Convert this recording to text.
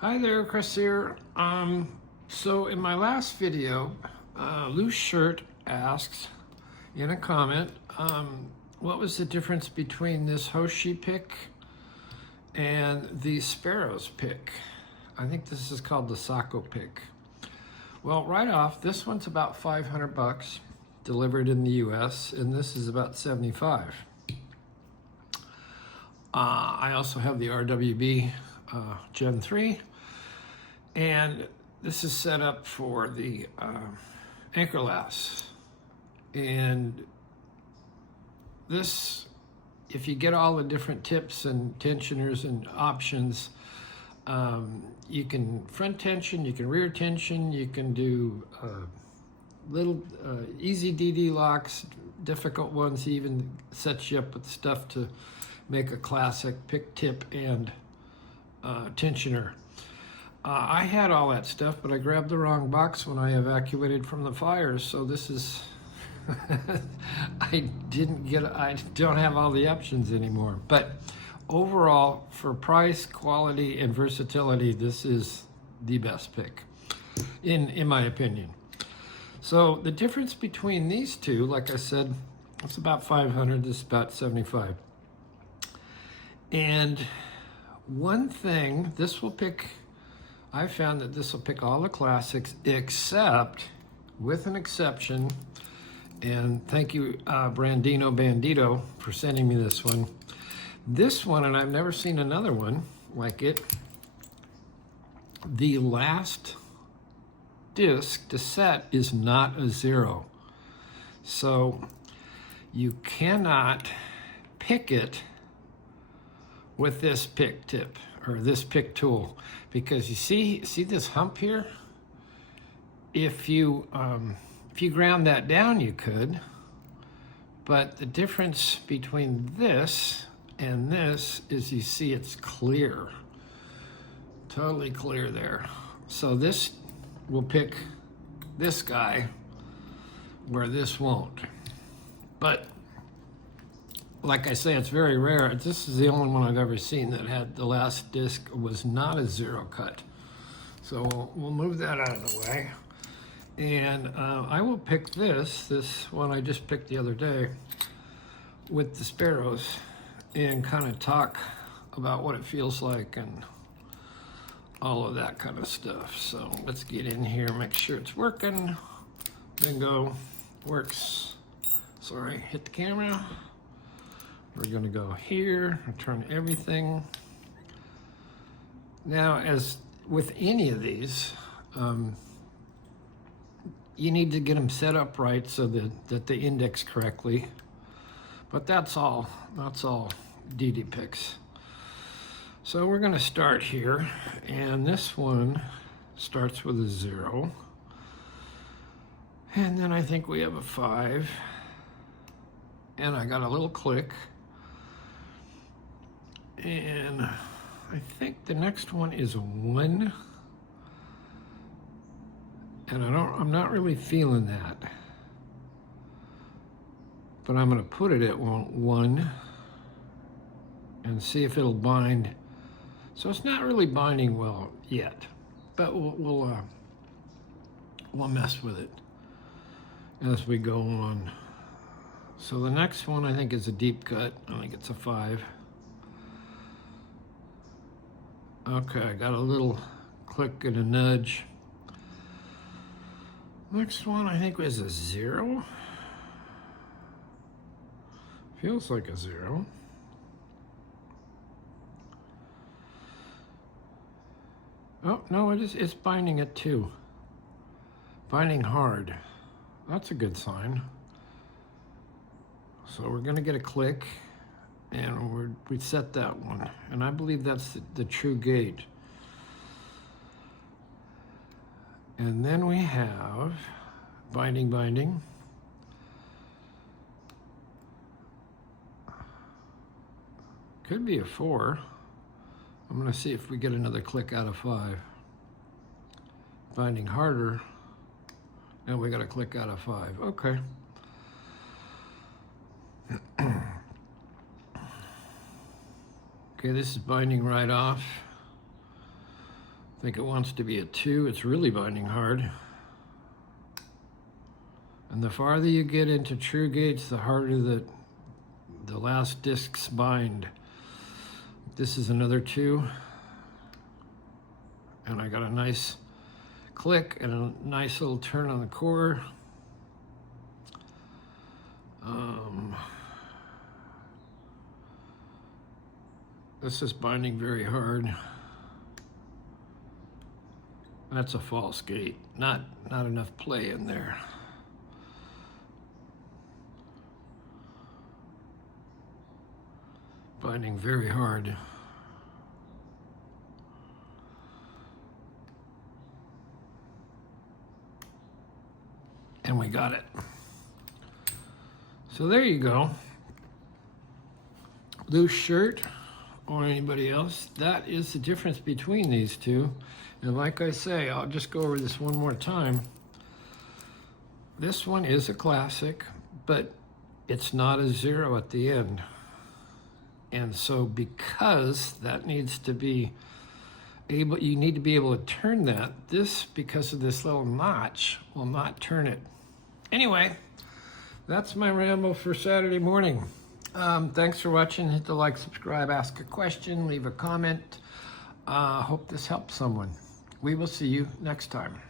Hi there, Chris here. So in my last video, Loose Shirt asks in a comment, what was the difference between this Hoshi pick and the Sparrows pick? I think this is called the Sako pick. Well, right off, this one's about 500 bucks delivered in the US, and this is about 75. I also have the RWB Gen 3, and this is set up for the anchor lass. And this, if you get all the different tips and tensioners and options, you can front tension, you can rear tension, you can do little easy DD locks, difficult ones. He even sets you up with stuff to make a classic pick tip and tensioner. I had all that stuff, but I grabbed the wrong box when I evacuated from the fires, so this is I don't have all the options anymore. But overall, for price, quality, and versatility, this is the best pick, in my opinion. So the difference between these two, like I said, it's about 500, this is about 75. And one thing, I found that this will pick all the classics, except, with an exception, and thank you, Brandino Bandito, for sending me this one. This one, and I've never seen another one like it, the last disc to set is not a 0. So you cannot pick it with this pick tip or this pick tool, because you see this hump here. If you ground that down, you could, but the difference between this and this is, you see, it's clear, totally clear there. So this will pick this guy where this won't. But like I say, it's very rare. This is the only one I've ever seen that had the last disc was not a 0 cut. So we'll move that out of the way. And I will pick this one I just picked the other day with the Sparrows and kind of talk about what it feels like and all of that kind of stuff. So let's get in here, make sure it's working. Bingo, works. Sorry, hit the camera. We're gonna go here and turn everything. Now, as with any of these, you need to get them set up right so that they index correctly. But that's all DD picks. So we're gonna start here, and this one starts with a 0. And then I think we have a 5. And I got a little click. And I think the next one is a 1. And I'm not really feeling that. But I'm gonna put it at 1 and see if it'll bind. So it's not really binding well yet, but we'll mess with it as we go on. So the next one I think is a deep cut. I think it's a 5. Okay, I got a little click and a nudge. Next one I think was a 0. Feels like a 0. Oh, no, it's binding at 2. Binding hard. That's a good sign. So we're gonna get a click, and we set that one. And I believe that's the true gate. And then we have binding. Could be a 4. I'm gonna see if we get another click out of 5. Binding harder, and we got a click out of 5. Okay. Okay, this is binding right off. 5 I think it wants to be a 2. It's really binding hard. And the farther you get into true gauge, the harder the last discs bind. This is another 2. And I got a nice click and a nice little turn on the core. This is binding very hard. That's a false gate. Not enough play in there. Binding very hard. And we got it. So there you go. Loose shirt or anybody else. That is the difference between these two. And like I say, I'll just go over this one more time. This one is a classic, but it's not a 0 at the end. And so because that needs to be able, you need to be able to turn that. This, because of this little notch, will not turn it. Anyway, that's my ramble for Saturday morning. Thanks for watching. Hit the like, subscribe, ask a question, leave a comment. Hope this helps someone. We will see you next time.